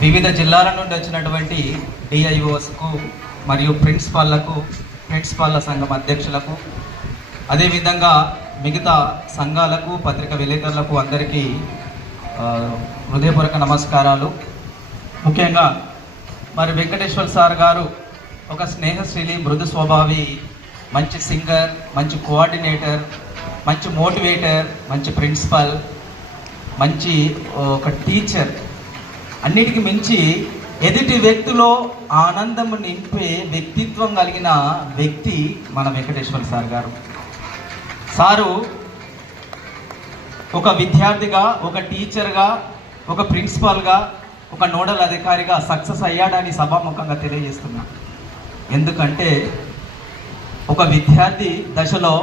వివిధ జిల్లాల నుండి వచ్చినటువంటి డిఐఓస్కు మరియు ప్రిన్సిపాల్ల సంఘం అధ్యక్షులకు, అదేవిధంగా మిగతా సంఘాలకు, పత్రికా విలేకరులకు అందరికీ హృదయపూర్వక నమస్కారాలు. ముఖ్యంగా మరి వెంకటేశ్వర్ సార్ గారు ఒక స్నేహశీలి, మృదు స్వభావి, మంచి సింగర్, మంచి కోఆర్డినేటర్, మంచి మోటివేటర్, మంచి ప్రిన్సిపల్, మంచి ఒక టీచర్, అన్నిటికీ మించి ఎదుటి వ్యక్తిలో ఆనందం నింపే వ్యక్తిత్వం కలిగిన వ్యక్తి మన వెంకటేశ్వర సార్ గారు. సారు ఒక విద్యార్థిగా, ఒక టీచర్గా, ఒక ప్రిన్సిపాల్గా, ఒక నోడల్ అధికారిగా సక్సెస్ అయ్యాడని సభాముఖంగా తెలియజేస్తున్నా. ఎందుకంటే ఒక విద్యార్థి దశలో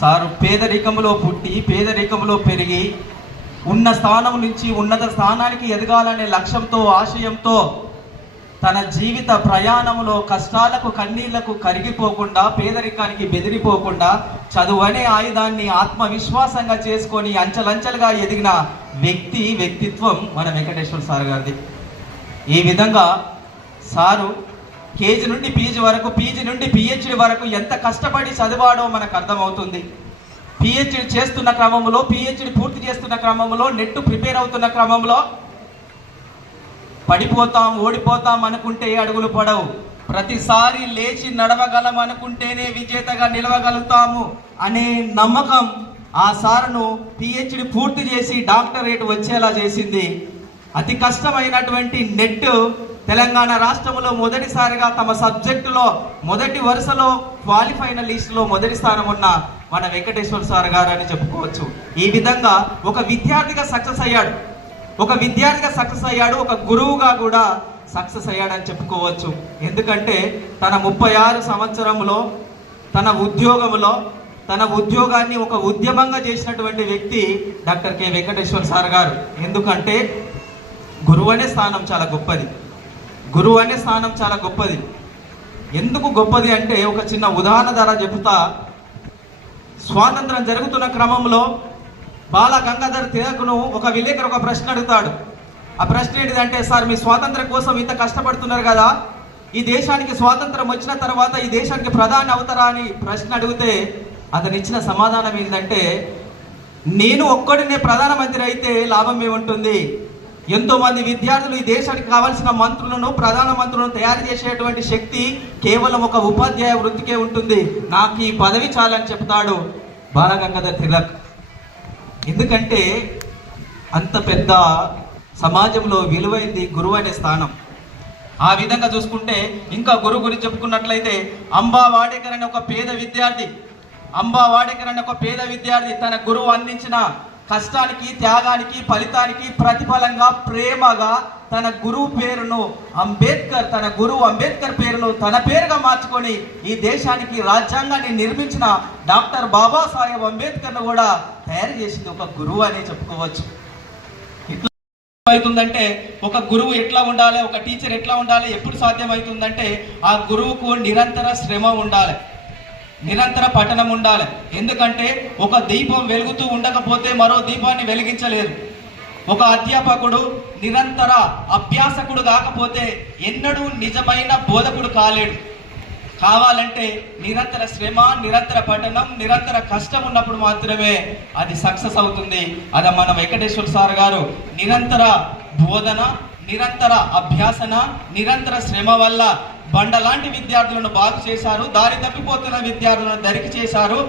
సారు పేదరికంలో పుట్టి, పేదరికంలో పెరిగి, ఉన్న స్థానం నుంచి ఉన్నత స్థానానికి ఎదగాలనే లక్ష్యంతో, ఆశయంతో తన జీవిత ప్రయాణంలో కష్టాలకు, కన్నీళ్లకు కరిగిపోకుండా, పేదరికానికి బెదిరిపోకుండా చదువు అనే ఆయుధాన్ని ఆత్మవిశ్వాసంగా చేసుకొని అంచెలంచెలుగా ఎదిగిన వ్యక్తిత్వం మన వెంకటేశ్వర సార్ గారిది. ఈ విధంగా సారు కేజీ నుండి పీజీ వరకు, పీజీ నుండి పిహెచ్డి వరకు ఎంత కష్టపడి చదివాడో మనకు అర్థమవుతుంది. పిహెచ్డి చేస్తున్న క్రమంలో, పిహెచ్డి పూర్తి చేస్తున్న క్రమంలో, నెట్ ప్రిపేర్ అవుతున్న క్రమంలో పడిపోతాం, ఓడిపోతాం అనుకుంటే అడుగులు పడవు. ప్రతిసారి లేచి నడవగలం అనుకుంటేనే విజేతగా నిలవగలుగుతాము అనే నమ్మకం ఆ సార్ను పిహెచ్డి పూర్తి చేసి డాక్టరేట్ వచ్చేలా చేసింది. అతి కష్టమైనటువంటి నెట్ తెలంగాణ రాష్ట్రంలో మొదటిసారిగా తమ సబ్జెక్టులో మొదటి వరుసలో క్వాలిఫైన లిస్టులో మొదటి స్థానం ఉన్న మన వెంకటేశ్వర సార్ గారు అని చెప్పుకోవచ్చు. ఈ విధంగా ఒక విద్యార్థిగా సక్సెస్ అయ్యాడు, ఒక గురువుగా కూడా సక్సెస్ అయ్యాడని చెప్పుకోవచ్చు. ఎందుకంటే తన 36 సంవత్సరంలో తన ఉద్యోగాన్ని ఒక ఉద్యమంగా చేసినటువంటి వ్యక్తి డాక్టర్ కె వెంకటేశ్వర సార్ గారు. ఎందుకంటే గురువు అనే స్థానం చాలా గొప్పది. ఎందుకు గొప్పది అంటే ఒక చిన్న ఉదాహరణ ద్వారా చెబుతా. స్వాతంత్రం జరుగుతున్న క్రమంలో బాల గంగాధర్ తిలక్ను ఒక విలేకరు ఒక ప్రశ్న అడుగుతాడు. ఆ ప్రశ్న ఏంటిదంటే, సార్ మీ స్వాతంత్రం కోసం ఇంత కష్టపడుతున్నారు కదా, ఈ దేశానికి స్వాతంత్రం వచ్చిన తర్వాత ఈ దేశానికి ప్రధాని అవుతారా అని ప్రశ్న అడిగితే అతను ఇచ్చిన సమాధానం ఏంటంటే, నేను ఒక్కడినే ప్రధానమంత్రి అయితే లాభం ఏముంటుంది, ఎంతో మంది విద్యార్థులు ఈ దేశానికి కావాల్సిన మంత్రులను, ప్రధానమంత్రులను తయారు చేసేటువంటి శక్తి కేవలం ఒక ఉపాధ్యాయ వృత్తికే ఉంటుంది, నాకు ఈ పదవి చాలని చెప్తాడు బాలగంగాధర్ తిలక్. ఎందుకంటే అంత పెద్ద సమాజంలో విలువైంది గురువు అనే స్థానం. ఆ విధంగా చూసుకుంటే ఇంకా గురువు గురించి చెప్పుకున్నట్లయితే అంబా వాడేకర్ అనే ఒక పేద విద్యార్థి తన గురువు అందించిన కష్టానికి, త్యాగానికి, ఫలితానికి ప్రతిఫలంగా, ప్రేమగా తన గురువు పేరును అంబేద్కర్ పేరును తన పేరుగా మార్చుకొని ఈ దేశానికి రాజ్యాంగాన్ని నిర్మించిన డాక్టర్ బాబాసాహెబ్ అంబేద్కర్ను కూడా తయారు చేసింది ఒక గురువు అని చెప్పుకోవచ్చు. ఇట్లా అవుతుందంటే ఒక గురువు ఎట్లా ఉండాలి, ఒక టీచర్ ఎట్లా ఉండాలి, ఎప్పుడు సాధ్యమవుతుందంటే ఆ గురువుకు నిరంతర శ్రమ ఉండాలి, నిరంతర పఠనం ఉండాలి. ఎందుకంటే ఒక దీపం వెలుగుతూ ఉండకపోతే మరో దీపాన్ని వెలిగించలేరు. ఒక అధ్యాపకుడు నిరంతర అభ్యాసకుడు కాకపోతే ఎన్నడూ నిజమైన బోధకుడు కాలేడు. కావాలంటే నిరంతర శ్రమ, నిరంతర పఠనం, నిరంతర కష్టం ఉన్నప్పుడు మాత్రమే అది సక్సెస్ అవుతుంది. అది మన వెంకటేశ్వర సార్ గారు నిరంతర బోధన, నిరంతర అభ్యాసన, నిరంతర శ్రమ వల్ల బండలాంటి విద్యార్థులను బాగు చేశారు, దారి తప్పిపోతున్న విద్యార్థులను దరికి చేశారు,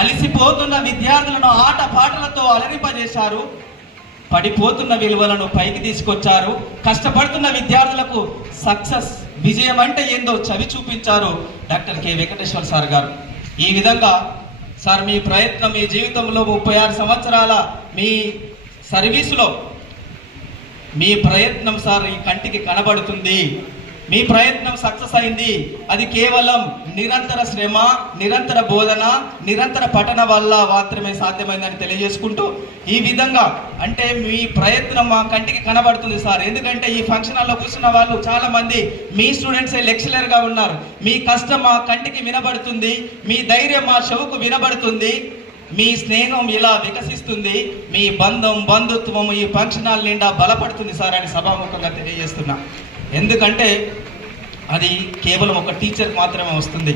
అలిసిపోతున్న విద్యార్థులను ఆట పాటలతో అలరింపజేశారు, పడిపోతున్న విలువలను పైకి తీసుకొచ్చారు, కష్టపడుతున్న విద్యార్థులకు సక్సెస్, విజయం అంటే ఏందో చవి చూపించారు డాక్టర్ కె వెంకటేశ్వర సార్ గారు. ఈ విధంగా సార్ మీ ప్రయత్నం, మీ జీవితంలో 36 సంవత్సరాల మీ సర్వీసులో మీ ప్రయత్నం సార్ ఈ కంటికి కనబడుతుంది. మీ ప్రయత్నం సక్సెస్ అయింది. అది కేవలం నిరంతర శ్రమ, నిరంతర బోధన, నిరంతర పఠన వల్ల మాత్రమే సాధ్యమైందని తెలియజేసుకుంటూ, ఈ విధంగా అంటే మీ ప్రయత్నం మా కంటికి కనబడుతుంది సార్. ఎందుకంటే ఈ ఫంక్షన్ హాల్లో కూర్చున్న వాళ్ళు చాలా మంది మీ స్టూడెంట్సే లెక్చరర్గా ఉన్నారు. మీ కష్టం మా కంటికి వినబడుతుంది, మీ ధైర్యం మా చెవుకు వినబడుతుంది. మీ స్నేహం ఇలా వికసిస్తుంది, మీ బంధం బంధుత్వం ఈ ఫంక్షన్ హాల్ నిండా బలపడుతుంది సార్ అని సభాముఖంగా తెలియజేస్తున్నా. ఎందుకంటే అది కేవలం ఒక టీచర్కి మాత్రమే వస్తుంది.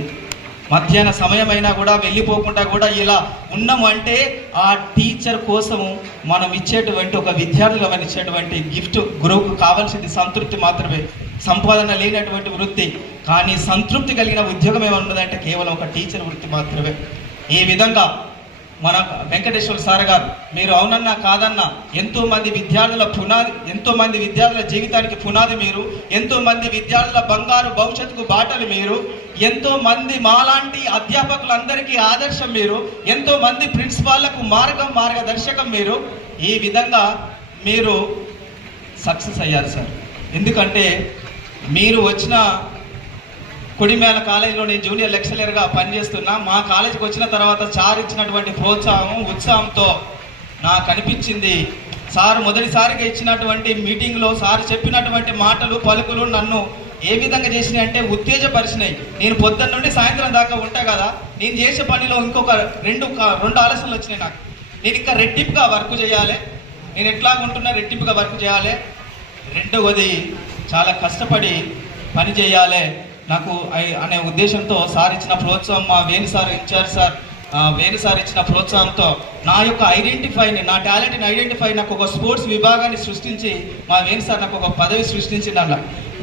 మధ్యాహ్న సమయమైనా కూడా వెళ్ళిపోకుండా కూడా ఇలా ఉన్నాము అంటే ఆ టీచర్ కోసము మనం ఇచ్చేటువంటి ఒక విద్యార్థులు మనం ఇచ్చేటువంటి గిఫ్ట్. గురువుకు కావాల్సింది సంతృప్తి మాత్రమే, సంపాదన లేనటువంటి వృత్తి. కానీ సంతృప్తి కలిగిన ఉద్యోగం ఏమన్నదంటే కేవలం ఒక టీచర్ వృత్తి మాత్రమే. ఈ విధంగా మన వెంకటేశ్వర సార్ గారు, మీరు అవునన్నా కాదన్నా ఎంతోమంది విద్యార్థుల పునాది, ఎంతోమంది విద్యార్థుల జీవితానికి పునాది మీరు, ఎంతోమంది విద్యార్థుల బంగారు భవిష్యత్తుకు బాటలు మీరు, ఎంతోమంది మాలాంటి అధ్యాపకులందరికీ ఆదర్శం మీరు, ఎంతోమంది ప్రిన్సిపాళ్లకు మార్గదర్శకం మీరు. ఈ విధంగా మీరు సక్సెస్ అయ్యారు సార్. ఎందుకంటే మీరు వచ్చిన కొడిమేల కాలేజీలో నేను జూనియర్ లెక్చరర్గా పనిచేస్తున్నా. మా కాలేజీకి వచ్చిన తర్వాత సార్ ఇచ్చినటువంటి ప్రోత్సాహం ఉత్సాహంతో నాకు అనిపించింది, సార్ మొదటిసారిగా ఇచ్చినటువంటి మీటింగ్లో సార్ చెప్పినటువంటి మాటలు పలుకులు నన్ను ఏ విధంగా చేసినాయి అంటే ఉత్తేజపరిచినాయి. నేను పొద్దున్న నుండి సాయంత్రం దాకా ఉంటా కదా, నేను చేసే పనిలో ఇంకొక రెండు ఆలోచనలు వచ్చినాయి నాకు. నేను ఇంకా రెట్టింపుగా వర్క్ చేయాలి, నేను ఎట్లా ఉంటున్నా రెట్టింపుగా వర్క్ చేయాలి. రెండవది చాలా కష్టపడి పని చేయాలి నాకు అనే ఉద్దేశంతో సార్ ఇచ్చిన ప్రోత్సాహం, మా Venu sir in-charge sir Venu sir ఇచ్చిన ప్రోత్సాహంతో నా యొక్క ఐడెంటిఫైని, నా టాలెంట్ని ఐడెంటిఫై నాకు ఒక స్పోర్ట్స్ విభాగాన్ని సృష్టించి మా వేణు సార్ నాకు ఒక పదవి సృష్టించింది అన్న.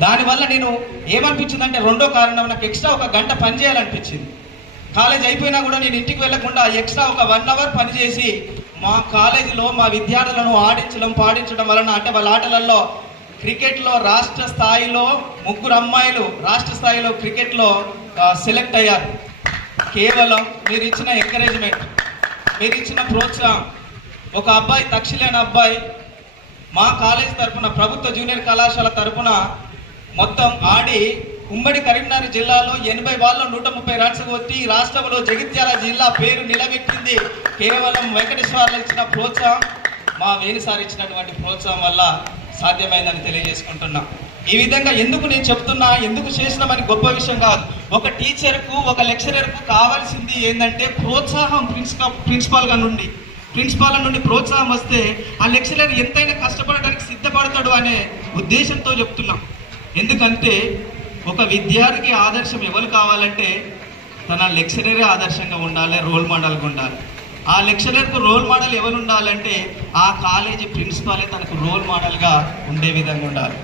దానివల్ల నేను ఏమనిపించిందంటే రెండో కారణం, నాకు ఎక్స్ట్రా ఒక గంట పని చేయాలనిపించింది. కాలేజ్ అయిపోయినా కూడా నేను ఇంటికి వెళ్లకుండా ఎక్స్ట్రా ఒక 1 అవర్ పనిచేసి మా కాలేజీలో మా విద్యార్థులను పాడించడం వలన, అంటే వాళ్ళ ఆటలలో క్రికెట్లో రాష్ట్ర స్థాయిలో 3 అమ్మాయిలు రాష్ట్ర స్థాయిలో క్రికెట్లో సెలెక్ట్ అయ్యారు. కేవలం మీరు ఇచ్చిన ఎంకరేజ్మెంట్, మీరు ఇచ్చిన ప్రోత్సాహం. ఒక అబ్బాయి, తక్షిలి అనే అబ్బాయి మా కాలేజ్ తరఫున, ప్రభుత్వ జూనియర్ కళాశాల తరఫున మొత్తం ఆడి ఉమ్మడి కరీంనగర్ జిల్లాలో 80 బాల్లో 130 రన్స్ కొట్టి రాష్ట్రంలో జగిత్యాల జిల్లా పేరు నిలబెట్టింది కేవలం వెంకటేశ్వర్లు ఇచ్చిన ప్రోత్సాహం, మా వేణు సార్ ఇచ్చినటువంటి ప్రోత్సాహం వల్ల సాధ్యమైందని తెలియజేసుకుంటున్నా. ఈ విధంగా ఎందుకు నేను చెప్తున్నా, ఎందుకు చేసినామని గొప్ప విషయం కాదు. ఒక టీచర్కు, ఒక లెక్చరర్కు కావాల్సింది ఏంటంటే ప్రోత్సాహం. ప్రిన్సిపాల్ నుండి ప్రోత్సాహం వస్తే ఆ లెక్చరర్ ఎంతైనా కష్టపడడానికి సిద్ధపడతాడు అనే ఉద్దేశంతో చెప్తున్నాం. ఎందుకంటే ఒక విద్యార్థికి ఆదర్శం ఎవరు కావాలంటే తన లెక్చరరే ఆదర్శంగా ఉండాలి, రోల్ మోడల్గా ఉండాలి. ఆ లెక్చరర్కు రోల్ మోడల్ ఎవరు ఉండాలంటే ఆ కాలేజీ ప్రిన్సిపాలే తనకు రోల్ మోడల్గా ఉండే విధంగా ఉండాలి.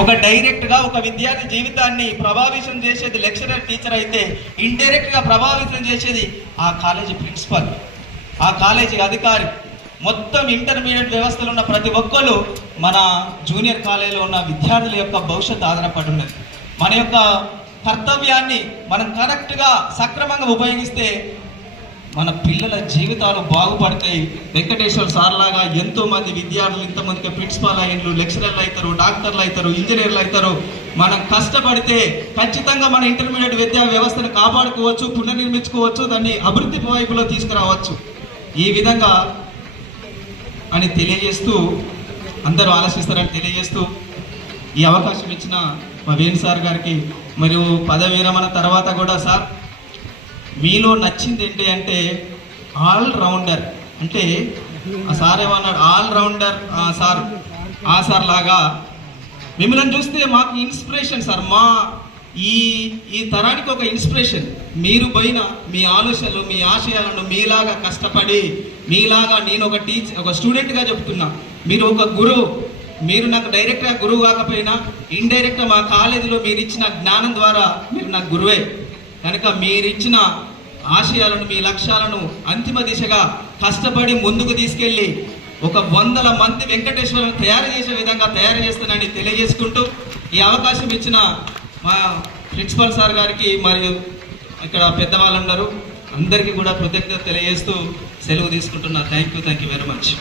ఒక డైరెక్ట్గా ఒక విద్యార్థి జీవితాన్ని ప్రభావితం చేసేది లెక్చరర్, టీచర్ అయితే ఇండైరెక్ట్గా ప్రభావితం చేసేది ఆ కాలేజీ ప్రిన్సిపల్, ఆ కాలేజీ అధికారి. మొత్తం ఇంటర్మీడియట్ వ్యవస్థలో ఉన్న ప్రతి ఒక్కరు మన జూనియర్ కాలేజీలో ఉన్న విద్యార్థుల యొక్క భవిష్యత్తు ఆధారపడి ఉన్నది. మన యొక్క కర్తవ్యాన్ని మనం కరెక్ట్గా సక్రమంగా ఉపయోగిస్తే మన పిల్లల జీవితాలు బాగుపడతాయి. వెంకటేశ్వర సార్ లాగా ఎంతోమంది విద్యార్థులు ఇంతమందికి ప్రిన్సిపాల్ అయ్యారు, లెక్చరర్లు అవుతారు, డాక్టర్లు అవుతారు, ఇంజనీర్లు అవుతారు. మనం కష్టపడితే ఖచ్చితంగా మన ఇంటర్మీడియట్ విద్యా వ్యవస్థను కాపాడుకోవచ్చు, పునర్నిర్మించుకోవచ్చు, దాన్ని అభివృద్ధి వైపులో తీసుకురావచ్చు. ఈ విధంగా అని తెలియజేస్తూ, అందరూ ఆలోచిస్తారని తెలియజేస్తూ ఈ అవకాశం ఇచ్చిన మా వేణు సార్ గారికి, మరియు పదవి విరమణ తర్వాత కూడా సార్ మీలో నచ్చింది ఏంటి అంటే ఆల్ రౌండర్. అంటే ఆ సార్ ఏమన్నాడు, ఆల్ రౌండర్ సార్. ఆ సార్ లాగా మిమ్మల్ని చూస్తే మాకు ఇన్స్పిరేషన్ సార్. మా ఈ తరానికి ఒక ఇన్స్పిరేషన్. మీరు పోయిన మీ ఆలోచనలు, మీ ఆశయాలను మీలాగా కష్టపడి, మీలాగా నేను ఒక స్టూడెంట్గా చెప్తున్నా, మీరు ఒక గురువు. మీరు నాకు డైరెక్ట్గా గురువు కాకపోయినా ఇండైరెక్ట్గా మా కాలేజీలో మీరు ఇచ్చిన జ్ఞానం ద్వారా మీరు నాకు గురువే. కనుక మీరిచ్చిన ఆశయాలను, మీ లక్ష్యాలను అంతిమ దిశగా కష్టపడి ముందుకు తీసుకెళ్ళి ఒక 100 మంది వెంకటేశ్వరులను తయారు చేసే విధంగా తయారు చేస్తానని తెలియజేసుకుంటూ ఈ అవకాశం ఇచ్చిన మా ప్రిన్సిపల్ సార్ గారికి మరియు ఇక్కడ పెద్దవాళ్ళందరూ అందరికీ కూడా కృతజ్ఞత తెలియజేస్తూ సెలవు తీసుకుంటున్నా. Thank you very much.